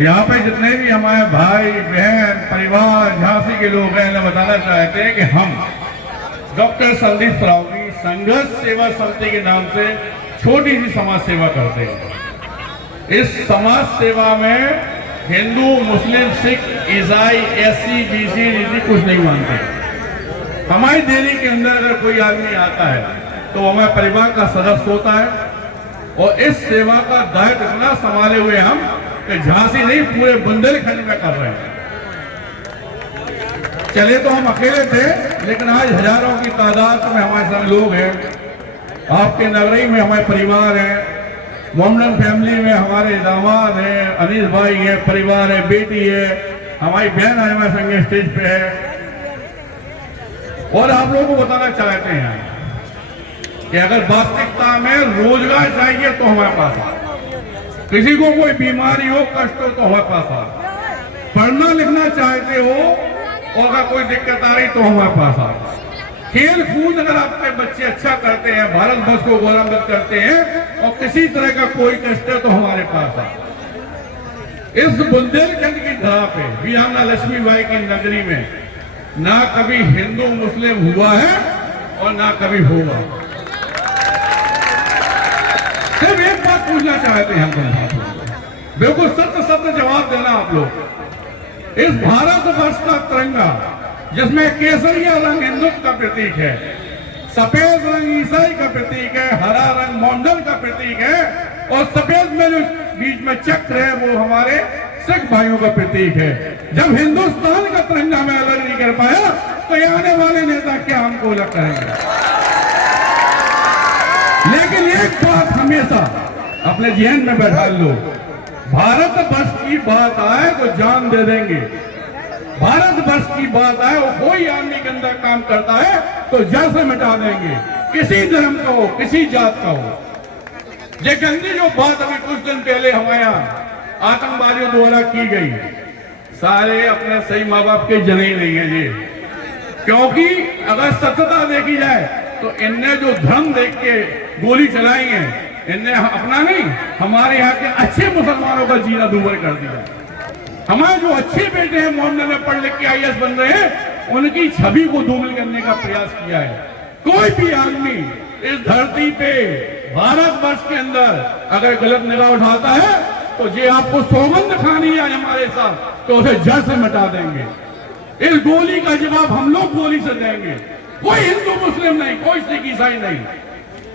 यहाँ पे जितने भी हमारे भाई बहन परिवार झांसी के लोग हैं, बताना चाहते हैं कि हम डॉक्टर संदीप सरावगी संघर्ष सेवा समिति के नाम से छोटी सी समाज सेवा करते हैं। इस समाज सेवा में हिंदू, मुस्लिम, सिख, ईसाई, एससी, बीसी, रीति कुछ नहीं मानते। हमारी डेरी के अंदर अगर कोई आदमी आता है तो हमारे परिवार का सदस्य होता है, और इस सेवा का दायित्व इतना संभाले हुए हम कि झांसी नहीं पूरे बुंदेलखंड में कर रहे हैं। चले तो हम अकेले थे, लेकिन आज हजारों की तादाद में हमारे साथ लोग हैं। आपके नगरी में हमारे परिवार हैं, मोमडन फैमिली में हमारे दामाद हैं, अनिल भाई है, परिवार है, बेटी है, हमारी बहन आज हमारे संग स्टेज पे है। और आप लोगों को बताना चाहते हैं कि अगर वास्तविकता में रोजगार चाहिए तो हमारे पास है, किसी को कोई बीमारी हो, कष्ट हो तो हमारे पास है, पढ़ना लिखना चाहते हो और अगर कोई दिक्कत आ रही तो हमारे पास है, खेल कूद अगर आपके बच्चे अच्छा करते हैं, भारत वर्ष को गौरवान्वित करते हैं और किसी तरह का कोई कष्ट है तो हमारे पास है। इस बुंदेलखंड की धरा पे वीरांगना लक्ष्मीबाई की नगरी में ना कभी हिंदू मुस्लिम हुआ है और ना कभी होगा। सिर्फ एक बात पूछना चाहते हैं हम, बिल्कुल सत्य सत्य जवाब देना आप लोग। इस भारत वर्ष का तिरंगा जिसमें केसरिया रंग हिंदुत्व का प्रतीक है, सफेद रंग ईसाई का प्रतीक है, हरा रंग मोमडन का प्रतीक है, और सफेद में जो बीच में चक्र है वो हमारे सिख भाइयों का प्रतीक है। जब हिंदुस्तान का तिरंगा में अलग नहीं कर पाया तो ये आने वाले नेता क्या हमको अलग करेंगे। लेकिन एक बात हमेशा अपने जहन में बैठा लो, भारत वर्ष की बात आए तो जान दे देंगे, भारत वर्ष की बात आए और कोई आदमी के अंदर काम करता है तो जड़ से मिटा देंगे, किसी धर्म का हो, किसी जात का हो। ये गंदी जो बात अभी कुछ दिन पहले हमारे यहाँ आतंकवादियों द्वारा की गई, सारे अपने सही माँ बाप के जने ही नहीं है ये, क्योंकि अगर सत्यता देखी जाए तो इनने जो धर्म देख के गोली चलाई है, इनने अपना नहीं हमारे यहाँ के अच्छे मुसलमानों का जीना दूभर कर दिया। हमारे जो अच्छे बेटे हैं मोहम्मद में पढ़ लिख के IAS बन रहे हैं, उनकी छवि को धूमिल करने का प्रयास किया है। कोई भी आदमी इस धरती पे भारत वर्ष के अंदर अगर गलत निगाह उठाता है तो ये आपको सौगंध खानी है हमारे साथ तो उसे जड़ से मिटा देंगे। इस गोली का जवाब हम लोग गोली से देंगे, कोई हिंदू मुस्लिम नहीं, कोई सिख ईसाई नहीं।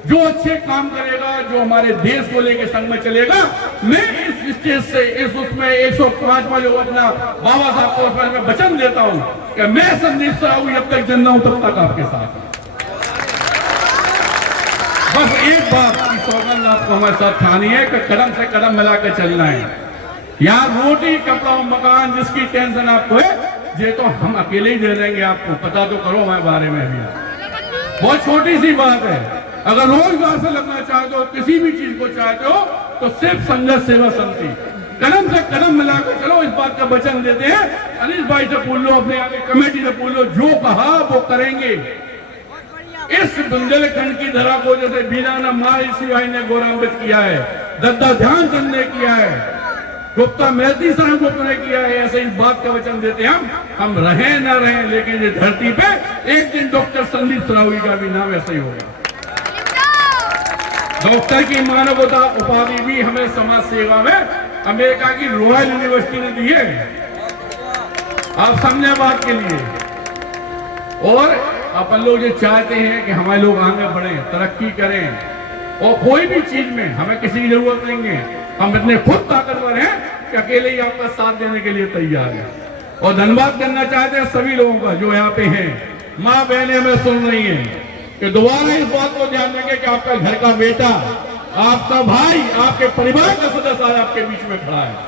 जो अच्छे काम करेगा, जो हमारे देश को लेकर संग में चलेगा, मैं इस स्टेज से इस उसमें 105वां जो अपना बाबा साहब को मैं वचन देता हूं कि मैं संदीप सरावगी जब तक जिंदा हूं तब तक आपके साथ। बस एक बात की सौगंध आपको हमारे साथ खानी है कि कदम से कदम मिलाकर चलना है। यहाँ रोटी कपड़ा मकान जिसकी टेंशन आपको है, ये तो हम अकेले ही दे देंगे आपको, पता तो करो हमारे बारे में भी। बहुत छोटी सी बात है, अगर रोजगार से लगना चाहते हो, किसी भी चीज को चाहते हो तो सिर्फ संघर्ष सेवा समिति कदम से कदम मिलाकर चलो, इस बात का वचन देते हैं। अनिल भाई से पूछ लो, अपने आगे कमेटी से पूछ लो, जो कहा वो करेंगे। इस बुंदेलखंड की धरा को जैसे वीरांगना मालवीबाई ने गौरवान्वित किया है, दद्दा ध्यानचंद ने किया है, गुप्ता मेहती साहब गुप्ता ने किया है, ऐसे इस बात का वचन देते हैं हम रहे न रहे, लेकिन ये धरती पे एक दिन डॉक्टर संदीप सरावगी का भी नाम ऐसा ही होगा। डॉक्टर की मानवता उपाधि भी हमें समाज सेवा में अमेरिका की रॉयल यूनिवर्सिटी ने दी है, आप समझे बात के लिए। और अपन लोग ये चाहते हैं कि हमारे लोग आगे बढ़े, तरक्की करें, और कोई भी चीज में हमें किसी की जरूरत नहीं है, हम इतने खुद ताकतवर हैं कि अकेले ही आपका साथ देने के लिए तैयार हैं। और धन्यवाद करना चाहते हैं सभी लोगों का जो यहाँ पे हैं, माँ बहनें हमें सुन रही हैं, कि दोबारा इस बात को ध्यान रखें कि आपका घर का बेटा, आपका भाई, आपके परिवार का सदस्य आज आपके बीच में खड़ा है।